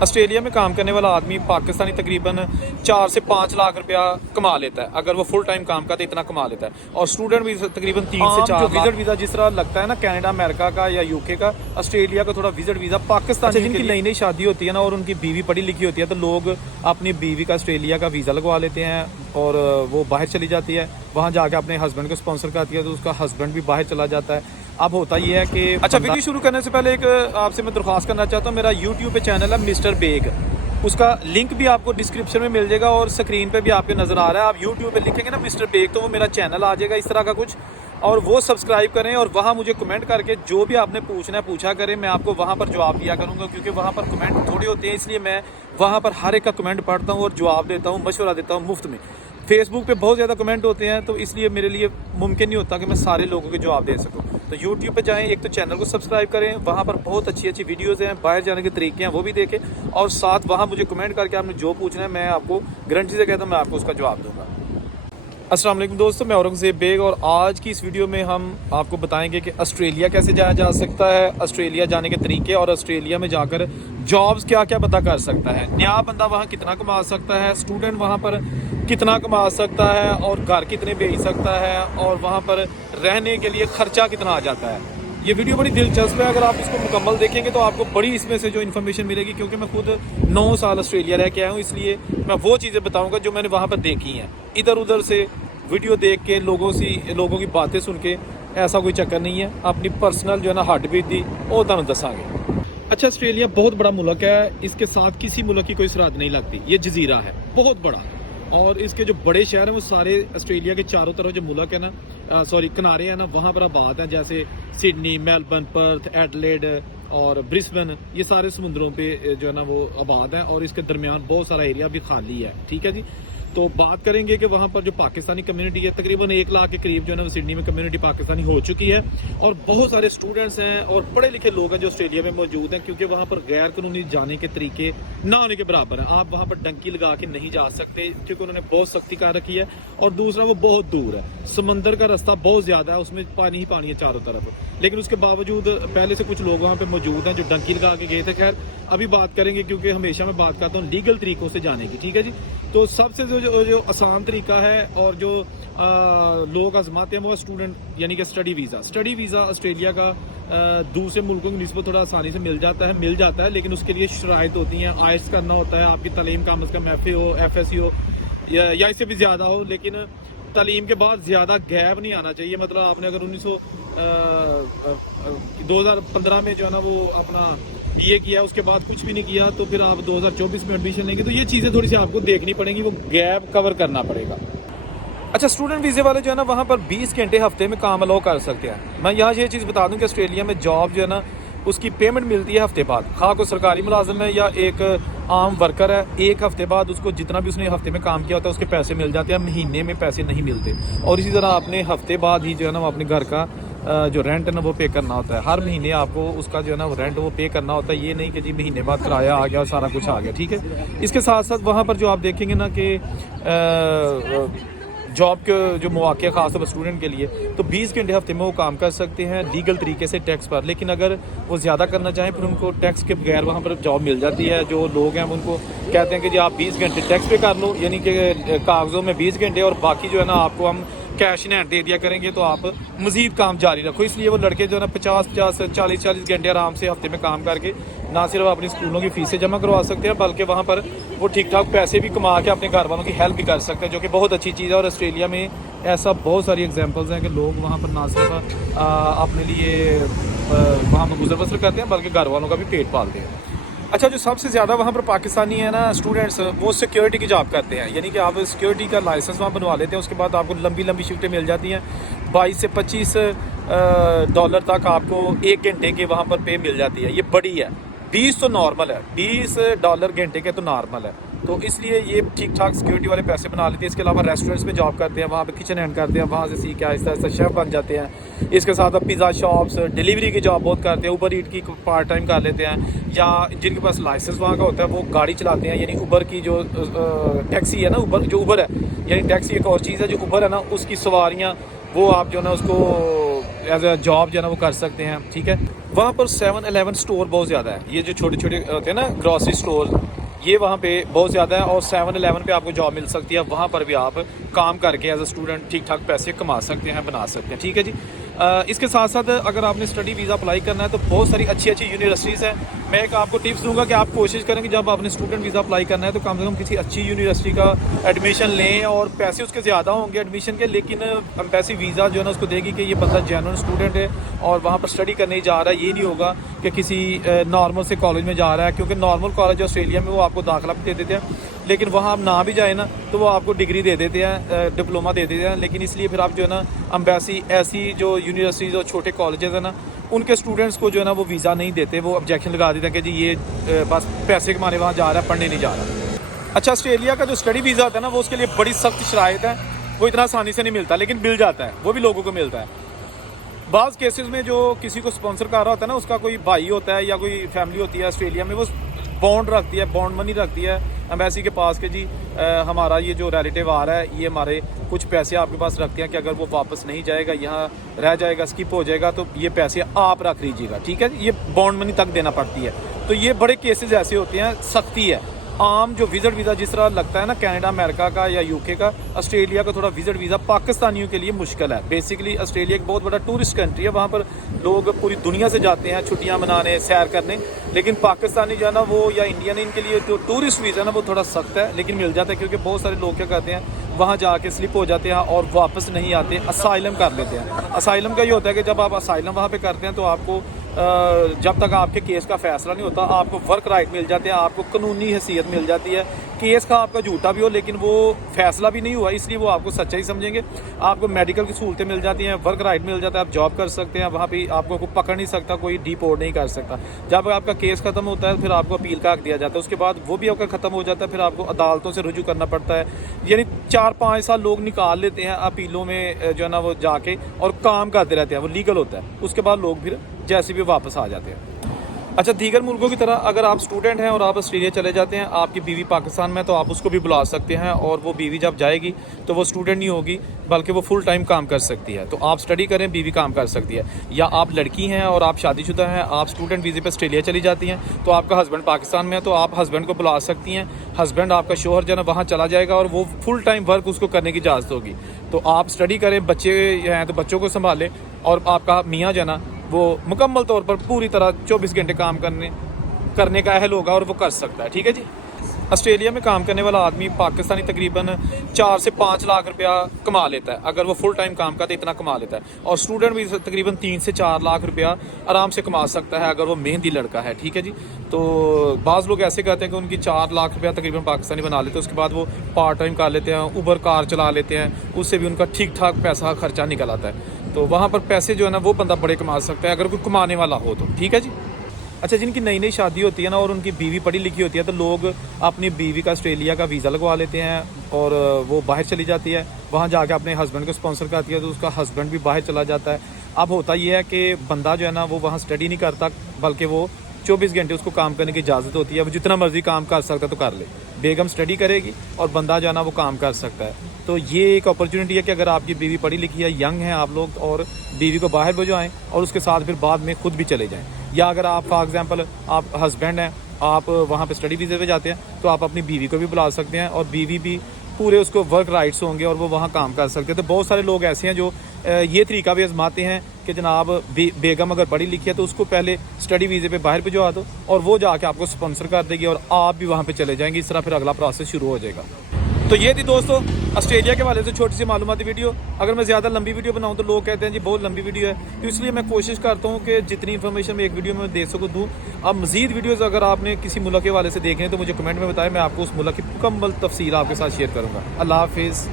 Australia میں کام کرنے والا آدمی پاکستانی تقریباً 4 سے 5 لاکھ روپیہ کما لیتا ہے. اگر وہ فل ٹائم کام کرتا ہے اتنا کما لیتا ہے. اور اسٹوڈنٹ بھی تقریباً 3 سے 4 لاکھ. وزٹ ویزا جس طرح لگتا ہے نا کینیڈا امریکہ کا یا یو کے کا, آسٹریلیا کا تھوڑا وزٹ ویزا پاکستانی جن کی نئی نئی شادی ہوتی ہے نا اور ان کی بیوی پڑھی لکھی ہوتی ہے تو لوگ اپنی بیوی کا آسٹریلیا کا ویزا لگوا لیتے ہیں اور وہ باہر چلی جاتی ہے, وہاں جا کے اپنے ہسبینڈ کو اسپانسر کرتی ہے تو اس کا ہسبینڈ بھی باہر چلا جاتا ہے. اب ہوتا یہ ہے کہ اچھا ویڈیو شروع کرنے سے پہلے ایک آپ سے میں درخواست کرنا چاہتا ہوں, میرا یوٹیوب پہ چینل ہے مسٹر بیگ, اس کا لنک بھی آپ کو ڈسکرپشن میں مل جائے گا اور اسکرین پہ بھی آپ کے نظر آ رہا ہے. آپ یوٹیوب پہ لکھیں گے نا مسٹر بیگ تو وہ میرا چینل آ جائے گا اس طرح کا کچھ, اور وہ سبسکرائب کریں اور وہاں مجھے کمنٹ کر کے جو بھی آپ نے پوچھنا ہے پوچھا کریں, میں آپ کو وہاں پر جواب دیا کروں گا کیونکہ وہاں پر کمنٹ تھوڑے ہوتے ہیں اس لیے میں وہاں پر ہر ایک کا کمنٹ پڑھتا ہوں اور جواب دیتا ہوں, مشورہ دیتا ہوں مفت میں. فیس بک پہ بہت زیادہ کمنٹ ہوتے ہیں تو اس لیے میرے لیے ممکن نہیں ہوتا کہ میں سارے لوگوں کے جواب دے سکوں. تو یوٹیوب پہ جائیں, ایک تو چینل کو سبسکرائب کریں, وہاں پر بہت اچھی اچھی ویڈیوز ہیں, باہر جانے کے طریقے ہیں وہ بھی دیکھیں, اور ساتھ وہاں مجھے کمنٹ کر کے آپ نے جو پوچھنا ہے میں آپ کو گارنٹی سے کہتا ہوں میں آپ کو اس کا جواب دوں گا. السلام علیکم دوستو, میں اورنگزیب بیگ, اور آج کی اس ویڈیو میں ہم آپ کو بتائیں گے کہ آسٹریلیا کیسے جایا جا سکتا ہے, آسٹریلیا جانے کے طریقے, اور آسٹریلیا میں جا کر جابز کیا کیا پتہ کر سکتا ہے, نیا بندہ وہاں کتنا کما سکتا ہے, اسٹوڈنٹ وہاں پر کتنا کما سکتا ہے, اور گھر کتنے بھیج سکتا ہے, اور وہاں پر رہنے کے لیے خرچہ کتنا آ جاتا ہے. یہ ویڈیو بڑی دلچسپ ہے, اگر آپ اس کو مکمل دیکھیں گے تو آپ کو بڑی اس میں سے جو انفارمیشن ملے گی, کیونکہ میں خود 9 سال آسٹریلیا رہ کے آیا ہوں, اس لیے میں وہ چیزیں بتاؤں گا جو میں نے وہاں پر دیکھی ہیں. ادھر ادھر سے ویڈیو دیکھ کے لوگوں کی باتیں سن کے ایسا کوئی چکر نہیں ہے, اپنی پرسنل جو ہے نا ہٹ بیت دی وہ تمہیں دساں گے. اچھا, آسٹریلیا بہت بڑا ملک ہے, اس کے ساتھ کسی ملک کی کوئی سرحد نہیں لگتی, یہ جزیرہ ہے بہت بڑا, اور اس کے جو بڑے شہر ہیں وہ سارے آسٹریلیا کے چاروں طرف جو ملک ہے نا کنارے ہیں نا وہاں پر آباد ہیں, جیسے سڈنی, میلبرن, پرتھ, ایڈلیڈ اور برسبن, یہ سارے سمندروں پہ جو ہے نا وہ آباد ہیں, اور اس کے درمیان بہت سارا ایریا بھی خالی ہے. ٹھیک ہے جی, تو بات کریں گے کہ وہاں پر جو پاکستانی کمیونٹی ہے تقریباً 1 لاکھ کے قریب جو ہے نا سڈنی میں کمیونٹی پاکستانی ہو چکی ہے, اور بہت سارے اسٹوڈنٹس ہیں اور پڑھے لکھے لوگ ہیں جو آسٹریلیا میں موجود ہیں, کیونکہ وہاں پر غیر قانونی جانے کے طریقے نہ ہونے کے برابر ہیں. آپ وہاں پر ڈنکی لگا کے نہیں جا سکتے کیونکہ انہوں نے بہت سختی کر رکھی ہے, اور دوسرا وہ بہت دور ہے, سمندر کا رستہ بہت زیادہ ہے, اس میں پانی ہی پانی ہے چاروں طرف, لیکن اس کے باوجود پہلے سے کچھ لوگ وہاں پہ موجود ہیں جو ڈنکی لگا کے گئے تھے. خیر ابھی بات کریں گے کیونکہ ہمیشہ میں بات کرتا ہوں لیگل طریقوں سے جانے کی. ٹھیک ہے جی, تو سب سے جو آسان طریقہ ہے اور جو لوگ آزماتے ہیں وہ اسٹوڈنٹ یعنی کہ study visa. Study visa Australia کا دوسرے ملکوں کی نسبت تھوڑا آسانی سے مل جاتا ہے, لیکن اس کے لیے شرائط ہوتی ہیں, آئلٹس کرنا ہوتا ہے, آپ کی تعلیم کم از کم ایف اے ہو, ایف ایس سی ہو یا اس سے بھی زیادہ ہو, لیکن تعلیم کے بعد زیادہ گیپ نہیں آنا چاہیے. مطلب آپ نے اگر 2015 میں جو ہے نا وہ اپنا یہ کیا اس کے بعد کچھ بھی نہیں کیا تو پھر آپ 2024 میں ایڈمیشن لیں گے, تو یہ چیزیں تھوڑی سی آپ کو دیکھنی پڑیں گی, وہ گیپ کور کرنا پڑے گا. اچھا, اسٹوڈنٹ ویزے والے جو ہے نا وہاں پر 20 گھنٹے ہفتے میں کام الاؤ کر سکتے ہیں. میں یہاں یہ چیز بتا دوں کہ آسٹریلیا میں جاب جو ہے نا اس کی پیمنٹ ملتی ہے ہفتے بعد, خواہ کو سرکاری ملازم ہے یا ایک عام ورکر ہے, 1 ہفتے بعد اس کو جتنا بھی اس نے ہفتے میں کام کیا ہوتا ہے اس کے پیسے مل جاتے ہیں, مہینے میں پیسے نہیں ملتے. اور اسی طرح اپنے ہفتے بعد ہی جو ہے نا وہ اپنے گھر کا جو رینٹ ہے نا وہ پے کرنا ہوتا ہے. ہر مہینے آپ کو اس کا جو ہے نا وہ رینٹ وہ پے کرنا ہوتا ہے, یہ نہیں کہ جی مہینے بعد کرایہ آ گیا اور سارا کچھ آ گیا. ٹھیک ہے, اس کے ساتھ ساتھ وہاں پر جو آپ دیکھیں گے نا کہ جاب کے جو مواقع خاص طور پر اسٹوڈنٹ کے لیے تو 20 گھنٹے ہفتے میں وہ کام کر سکتے ہیں لیگل طریقے سے ٹیکس پر, لیکن اگر وہ زیادہ کرنا چاہیں پھر ان کو ٹیکس کے بغیر وہاں پر جاب مل جاتی ہے. جو لوگ ہیں ان کو کہتے ہیں کہ جی آپ 20 گھنٹے ٹیکس پے کر لو, یعنی کہ کاغذوں میں 20 گھنٹے اور باقی جو ہے نا آپ کو ہم کیش ان ہینڈ دے دیا کریں گے تو آپ مزید کام جاری رکھو. اس لیے وہ لڑکے جو ہے نا 50-40 گھنٹے آرام سے ہفتے میں کام کر کے نہ صرف اپنی اسکولوں کی فیسیں جمع کروا سکتے ہیں بلکہ وہاں پر وہ ٹھیک ٹھاک پیسے بھی کما کے اپنے گھر والوں کی ہیلپ بھی کر سکتے ہیں, جو کہ بہت اچھی چیز ہے. اور آسٹریلیا میں ایسا بہت ساری ایگزامپلز ہیں کہ لوگ وہاں پر نہ صرف اپنے لیے وہاں پر گزر بسر کرتے ہیں بلکہ گھر والوں کا بھی پیٹ پالتے ہیں. اچھا, جو سب سے زیادہ وہاں پر پاکستانی ہیں نا اسٹوڈنٹس وہ سیکیورٹی کی جاب کرتے ہیں, یعنی کہ آپ سیکیورٹی کا لائسنس وہاں بنوا لیتے ہیں, اس کے بعد آپ کو لمبی شفٹیں مل جاتی ہیں, 22 سے 25 ڈالر تک آپ کو 1 گھنٹے کے وہاں پر پے مل جاتی ہے. یہ بڑی ہے, 20 تو نارمل ہے, 20 ڈالر گھنٹے کے تو نارمل ہے, تو اس لیے یہ ٹھیک ٹھاک سیکیورٹی والے پیسے بنا لیتے ہیں. اس کے علاوہ ریسٹورینٹس میں جاب کرتے ہیں, وہاں پہ کچن ہینڈ کرتے ہیں, وہاں سے سیکھ کے آہستہ آہستہ شیف بن جاتے ہیں. اس کے ساتھ اب پیزا شاپس, ڈیلیوری کی جاب بہت کرتے ہیں, اوبر ایٹ کی پارٹ ٹائم کر لیتے ہیں, یا جن کے پاس لائسنس وہاں کا ہوتا ہے وہ گاڑی چلاتے ہیں. یعنی اوبر کی جو ٹیکسی ہے نا, اوبر ہے یعنی ٹیکسی ایک اور چیز ہے, جو اوبر ہے نا اس کی سواریاں وہ آپ جو ہے نا اس کو ایز اے جاب جو ہے نا وہ کر سکتے ہیں. ٹھیک ہے, وہاں پر 7-Eleven اسٹور بہت زیادہ ہے. یہ جو چھوٹے چھوٹے ہوتے ہیں نا گروسری اسٹور, یہ وہاں پہ بہت زیادہ ہے, اور 7-Eleven پہ آپ کو جاب مل سکتی ہے. وہاں پر بھی آپ کام کر کے ایز اے اسٹوڈنٹ ٹھیک ٹھاک پیسے کما سکتے ہیں, بنا سکتے ہیں. ٹھیک ہے جی. اس کے ساتھ ساتھ اگر آپ نے اسٹڈی ویزا اپلائی کرنا ہے تو بہت ساری اچھی اچھی یونیورسٹیز ہیں. میں ایک آپ کو ٹپس دوں گا کہ آپ کوشش کریں کہ جب آپ نے اسٹوڈنٹ ویزا اپلائی کرنا ہے تو کم سے کم کسی اچھی یونیورسٹی کا ایڈمیشن لیں. اور پیسے اس کے زیادہ ہوں گے ایڈمیشن کے, لیکن ایمبیسی ویزا جو ہے نا اس کو دے گی کہ یہ بندہ جینوئن اسٹوڈنٹ ہے اور وہاں پر اسٹڈی کرنے جا رہا ہے. یہ نہیں ہوگا کہ کسی نارمل سے کالج میں جا رہا ہے, کیونکہ نارمل کالج آسٹریلیا میں وہ آپ کو داخلہ بھی دے دیتے ہیں, لیکن وہاں آپ نہ بھی جائیں نا تو وہ آپ کو ڈگری دے دیتے ہیں, ڈپلوما دے دیتے ہیں. لیکن اس لیے پھر آپ جو ہے نا ایمبیسی ایسی جو یونیورسٹیز اور چھوٹے کالجز ہیں نا ان کے اسٹوڈنٹس کو جو ہے نا وہ ویزا نہیں دیتے. وہ آبجیکشن لگا دیتے ہیں کہ جی یہ بس پیسے کمانے وہاں جا رہا ہے, پڑھنے نہیں جا رہا. اچھا, آسٹریلیا کا جو اسٹڈی ویزا ہوتا ہے نا وہ اس کے لیے بڑی سخت شرائط ہے. وہ اتنا آسانی سے نہیں ملتا, لیکن مل جاتا ہے, وہ بھی لوگوں کو ملتا ہے. بعض کیسز میں جو کسی کو اسپانسر کر رہا ہوتا ہے نا اس کا کوئی بھائی ہوتا ہے یا کوئی فیملی ہوتی ہے آسٹریلیا میں, وہ بانڈ رکھتی ہے, بانڈ منی رکھتی ہے ایمبیسی کے پاس کہ جی ہمارا یہ جو ریلیٹیو آ رہا ہے یہ ہمارے کچھ پیسے آپ کے پاس رکھتے ہیں کہ اگر وہ واپس نہیں جائے گا, یہاں رہ جائے گا, اسکپ ہو جائے گا, تو یہ پیسے آپ رکھ لیجیے گا. ٹھیک ہے, یہ بانڈ منی تک دینا پڑتی ہے. تو یہ بڑے کیسز ایسے ہوتے ہیں, سختی ہے. عام جو وزٹ ویزا جس طرح لگتا ہے نا کینیڈا امریکہ کا یا یو کے کا, آسٹریلیا کا تھوڑا وزٹ ویزا پاکستانیوں کے لیے مشکل ہے. بیسیکلی آسٹریلیا ایک بہت بڑا ٹورسٹ کنٹری ہے, وہاں پر لوگ پوری دنیا سے جاتے ہیں چھٹیاں منانے, سیر کرنے. لیکن پاکستانی جو ہے نا وہ یا انڈین, ان کے لیے جو ٹورسٹ ویزا ہے نا وہ تھوڑا سخت ہے, لیکن مل جاتا ہے. کیونکہ بہت سارے لوگ کیا کرتے ہیں وہاں جا کے سلپ ہو جاتے ہیں اور واپس نہیں آتے, اسائلم کر لیتے ہیں. اسائلم کا یہ ہوتا ہے کہ جب آپ اسائلم وہاں پہ کرتے ہیں تو آپ کو جب تک آپ کے کیس کا فیصلہ نہیں ہوتا آپ کو ورک رائٹ مل جاتے ہیں, آپ کو قانونی حیثیت مل جاتی ہے. کیس کا آپ کا جھوٹا بھی ہو لیکن وہ فیصلہ بھی نہیں ہوا, اس لیے وہ آپ کو سچا ہی سمجھیں گے. آپ کو میڈیکل کی سہولتیں مل جاتی ہیں, ورک رائٹ مل جاتا ہے, آپ جاب کر سکتے ہیں. وہاں پہ آپ کو کوئی پکڑ نہیں سکتا, کوئی ڈیپورٹ نہیں کر سکتا. جب آپ کا کیس ختم ہوتا ہے پھر آپ کو اپیل کا حق دیا جاتا ہے, اس کے بعد وہ بھی آپ کا ختم ہو جاتا ہے, پھر آپ کو عدالتوں سے رجوع کرنا پڑتا ہے. یعنی 4-5 سال لوگ نکال لیتے ہیں اپیلوں میں جو ہے نا وہ جا کے, اور کام کرتے رہتے ہیں, وہ لیگل ہوتا ہے. اس کے بعد لوگ پھر جیسے بھی واپس آ جاتے ہیں. اچھا, دیگر ملکوں کی طرح اگر آپ اسٹوڈنٹ ہیں اور آپ آسٹریلیا چلے جاتے ہیں, آپ کی بیوی پاکستان میں, تو آپ اس کو بھی بلا سکتے ہیں, اور وہ بیوی جب جائے گی تو وہ اسٹوڈنٹ نہیں ہوگی بلکہ وہ فل ٹائم کام کر سکتی ہے. تو آپ اسٹڈی کریں, بیوی کام کر سکتی ہے. یا آپ لڑکی ہیں اور آپ شادی شدہ ہیں, آپ اسٹوڈنٹ ویزے پہ آسٹریلیا چلی جاتی ہیں, تو آپ کا ہسبینڈ پاکستان میں ہے, تو آپ ہسبینڈ کو بلا سکتی ہیں. ہسبینڈ آپ کا شوہر جو ہے نا وہاں چلا جائے گا اور وہ فل ٹائم ورک اس کو کرنے کی اجازت ہوگی. تو آپ اسٹڈی کریں, بچے ہیں تو بچوں کو سنبھالیں, اور آپ کا میاں جو ہے نا وہ مکمل طور پر پوری طرح 24 گھنٹے کام کرنے کا اہل ہوگا اور وہ کر سکتا ہے. ٹھیک ہے جی. آسٹریلیا میں کام کرنے والا آدمی پاکستانی تقریباً 4 سے 5 لاکھ روپیہ کما لیتا ہے. اگر وہ فل ٹائم کام کرتا ہے اتنا کما لیتا ہے. اور اسٹوڈنٹ بھی تقریباً 3 سے 4 لاکھ روپیہ آرام سے کما سکتا ہے اگر وہ مہندی لڑکا ہے. ٹھیک ہے جی. تو بعض لوگ ایسے کرتے ہیں کہ ان کی 4 لاکھ روپیہ تقریباً پاکستانی بنا لیتے ہیں, اس کے بعد وہ پارٹ ٹائم کر لیتے ہیں, اوبر کار چلا لیتے ہیں, اس سے بھی ان کا ٹھیک ٹھاک پیسہ خرچہ نکل آتا ہے. تو وہاں پر پیسے جو ہے نا وہ بندہ بڑے کما سکتا ہے اگر کوئی کمانے والا ہو تو. ٹھیک ہے جی. اچھا, جن کی نئی شادی ہوتی ہے نا اور ان کی بیوی پڑھی لکھی ہوتی ہے, تو لوگ اپنی بیوی کا آسٹریلیا کا ویزا لگوا لیتے ہیں اور وہ باہر چلی جاتی ہے, وہاں جا کے اپنے ہسبینڈ کو اسپانسر کرتی ہے, تو اس کا ہسبینڈ بھی باہر چلا جاتا ہے. اب ہوتا یہ ہے کہ بندہ جو ہے نا وہ وہاں اسٹڈی نہیں کرتا بلکہ وہ 24 گھنٹے اس کو کام کرنے کی اجازت ہوتی ہے. وہ جتنا مرضی کام کر سکتا ہے تو کر لے, بیگم اسٹڈی کرے گی اور بندہ جو ہے نا وہ کام کر سکتا ہے. تو یہ ایک اپرچونیٹی ہے کہ اگر آپ کی بیوی پڑھی لکھی ہے, ینگ ہیں آپ لوگ, اور بیوی کو باہر بھجوائیں اور اس کے ساتھ پھر بعد میں خود بھی چلے جائیں. یا اگر آپ فار ایگزامپل آپ ہسبینڈ ہیں, آپ وہاں پہ اسٹڈی ویزے پہ جاتے ہیں, تو آپ اپنی بیوی کو بھی بلا سکتے ہیں, اور بیوی بھی پورے اس کو ورک رائٹس ہوں گے اور وہ وہاں کام کر سکتے ہیں. تو بہت سارے لوگ ایسے ہیں جو یہ طریقہ بھی آزماتے ہیں کہ جناب بیگم اگر پڑھی لکھی ہے تو اس کو پہلے اسٹڈی ویزے پہ باہر بھجوا دو, اور وہ جا کے آپ کو اسپانسر کر دے گی اور آپ بھی وہاں پہ چلے جائیں گے. اس طرح پھر اگلا پروسیس شروع ہو جائے گا. تو یہ تھی دوستو آسٹریلیا کے حوالے سے چھوٹی سی معلوماتی ویڈیو. اگر میں زیادہ لمبی ویڈیو بناؤں تو لوگ کہتے ہیں جی بہت لمبی ویڈیو ہے, تو اس لیے میں کوشش کرتا ہوں کہ جتنی انفارمیشن میں ایک ویڈیو میں دے سکوں دوں. اب مزید ویڈیوز اگر آپ نے کسی ملک کے حوالے سے دیکھیں تو مجھے کمنٹ میں بتائیں, میں آپ کو اس ملک کی مکمل تفصیل آپ کے ساتھ شیئر کروں گا. اللہ حافظ.